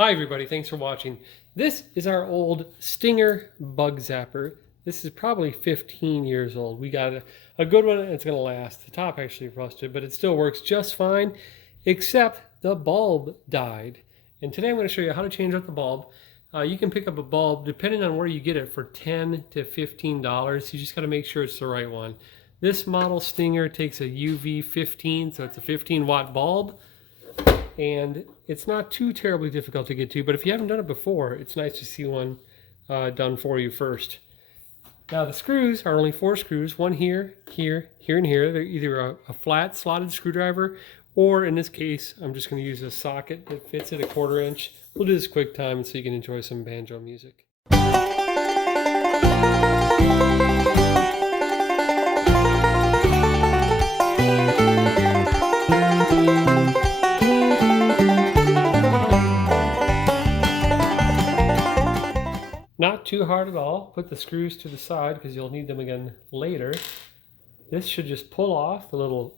Hi everybody, thanks for watching. This is our old Stinger bug zapper. This is probably 15 years old. We got a good one and it's gonna last. The top actually rusted, but it still works just fine, except the bulb died. And today I'm gonna show you how to change out the bulb. You can pick up a bulb, depending on where you get it, for $10 to $15. You just gotta make sure it's the right one. This model Stinger takes a UV15, so it's a 15-watt bulb. And it's not too terribly difficult to get to, but if you haven't done it before, it's nice to see one done for you first. Now the screws are only 4 screws, one here, here, here, and here. They're either a flat slotted screwdriver, or in this case, I'm just going to use a socket that fits at 1/4 inch. We'll do this quick time so you can enjoy some banjo music. Not too hard at all. Put the screws to the side because you'll need them again later. This should just pull off the little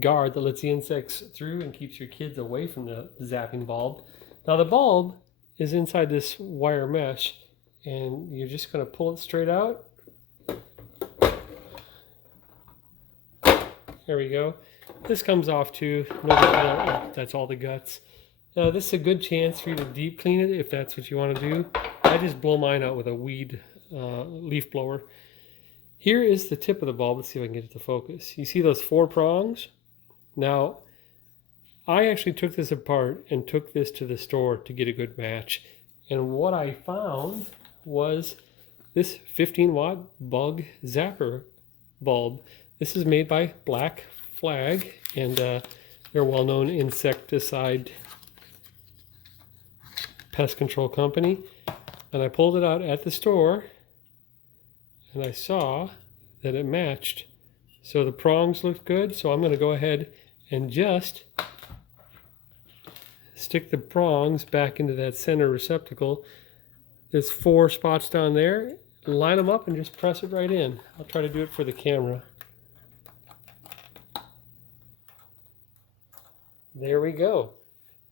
guard that lets the insects through and keeps your kids away from the zapping bulb. Now the bulb is inside this wire mesh, and you're just going to pull it straight out. There we go. This comes off too. No big deal. That's all the guts. Now this is a good chance for you to deep clean it if that's what you want to do. I just blow mine out with a weed leaf blower. Here is the tip of the bulb. Let's see if I can get it to focus. You see those 4 prongs? Now, I actually took this apart and took this to the store to get a good match. And what I found was this 15-watt bug zapper bulb. This is made by Black Flag, and they're a well-known insecticide pest control company. And I pulled it out at the store, and I saw that it matched. So the prongs looked good, so I'm going to go ahead and just stick the prongs back into that center receptacle. There's 4 spots down there. Line them up and just press it right in. I'll try to do it for the camera. There we go.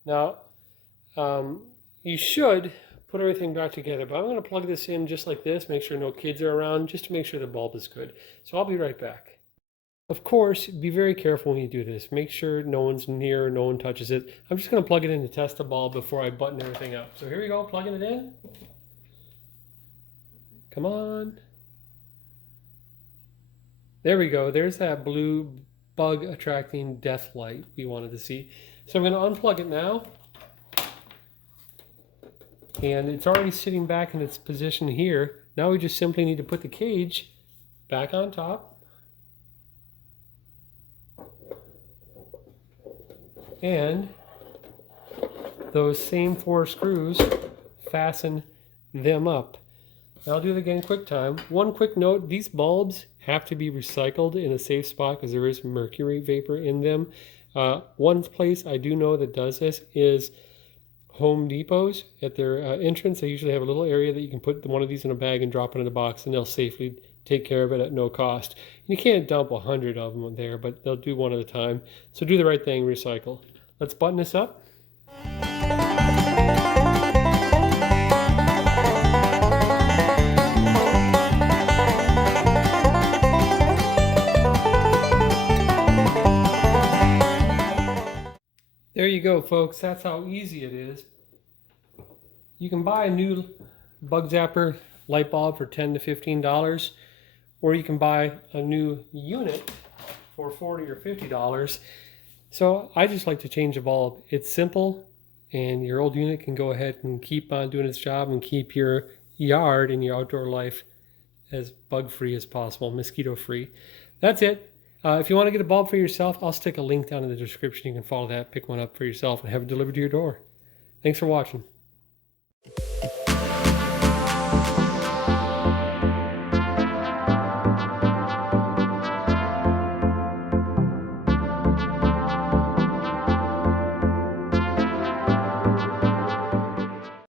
Now, you should put everything back together, but I'm going to plug this in just like this, make sure no kids are around, just to make sure the bulb is good. So I'll be right back. Of course, be very careful when you do this. Make sure no one's near, no one touches it. I'm just going to plug it in to test the bulb before I button everything up. So here we go, plugging it in. Come on. There we go. There's that blue bug attracting death light we wanted to see. So I'm going to unplug it now. And it's already sitting back in its position here. Now we just simply need to put the cage back on top. And those same 4 screws, fasten them up. And I'll do it again quick time. One quick note, these bulbs have to be recycled in a safe spot because there is mercury vapor in them. One place I do know that does this is Home Depots. At their entrance, they usually have a little area that you can put one of these in a bag and drop it in a box, and they'll safely take care of it at no cost. You can't dump 100 of them there, but they'll do one at a time. So do the right thing, recycle. Let's button this up. There you go, folks. That's how easy it is. You can buy a new bug zapper light bulb for $10 to $15, or you can buy a new unit for $40 or $50. So I just like to change a bulb. It's simple, and your old unit can go ahead and keep on doing its job and keep your yard and your outdoor life as bug-free as possible, mosquito-free. That's it. If you want to get a bulb for yourself, I'll stick a link down in the description. You can follow that, pick one up for yourself, and have it delivered to your door. Thanks for watching.